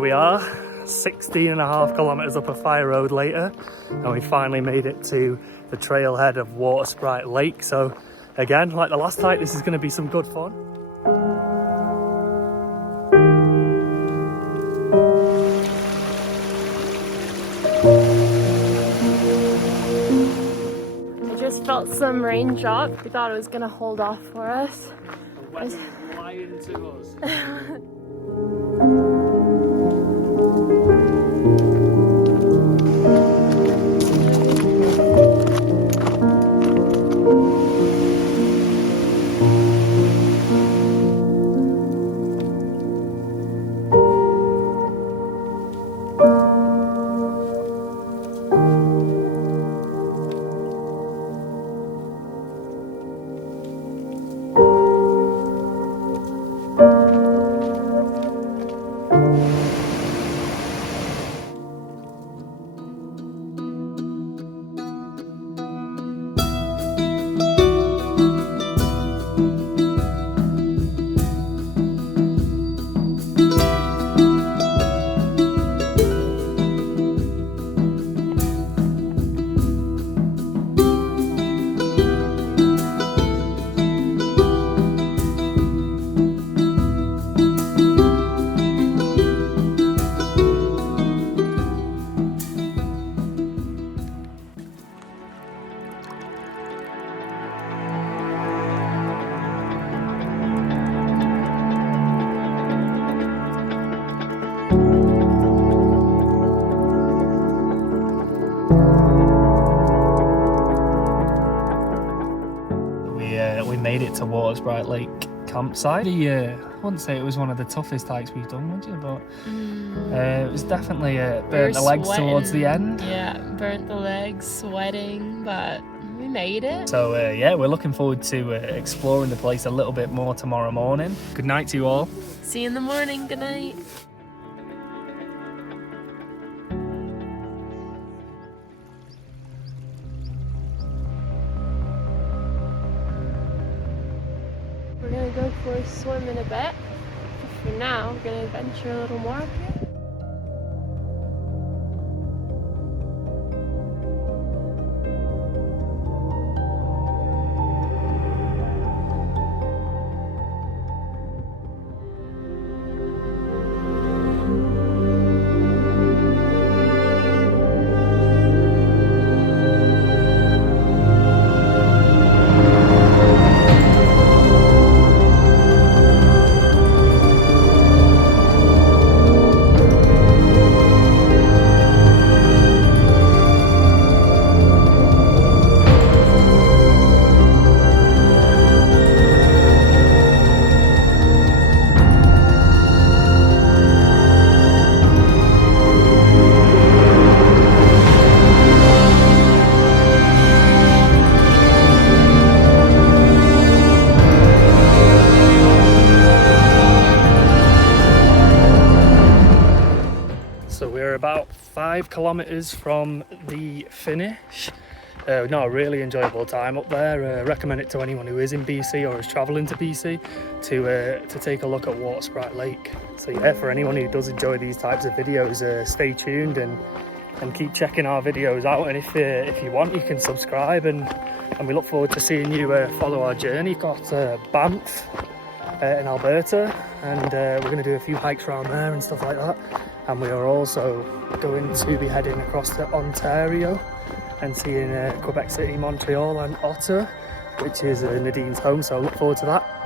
here we are, 16.5 kilometers up a fire road later, and we finally made it to the trailhead of Watersprite Lake. So again, like the last hike, this is going to be some good fun. I just felt some rain drop. We thought it was going to hold off for us. The weather is lying to us. We made it to Watersprite Lake campsite. I wouldn't say it was one of the toughest hikes we've done, would you? But it was definitely burnt the legs towards the end. Yeah, burnt the legs, sweating, but we made it. So yeah, we're looking forward to exploring the place a little bit more tomorrow morning. Good night to you all. See you in the morning. Good night. We're gonna go for a swim in a bit. For now, we're gonna adventure a little more up here. So we're about 5 kilometers from the finish. No, a really enjoyable time up there. Recommend it to anyone who is in BC or is traveling to BC to take a look at Watersprite Lake. So yeah, for anyone who does enjoy these types of videos, stay tuned and keep checking our videos out. And if you want, you can subscribe, and we look forward to seeing you follow our journey. We've got Banff in Alberta, and we're going to do a few hikes around there and stuff like that. And we are also going to be heading across to Ontario and seeing Quebec City, Montreal and Ottawa, which is Nadine's home, so look forward to that.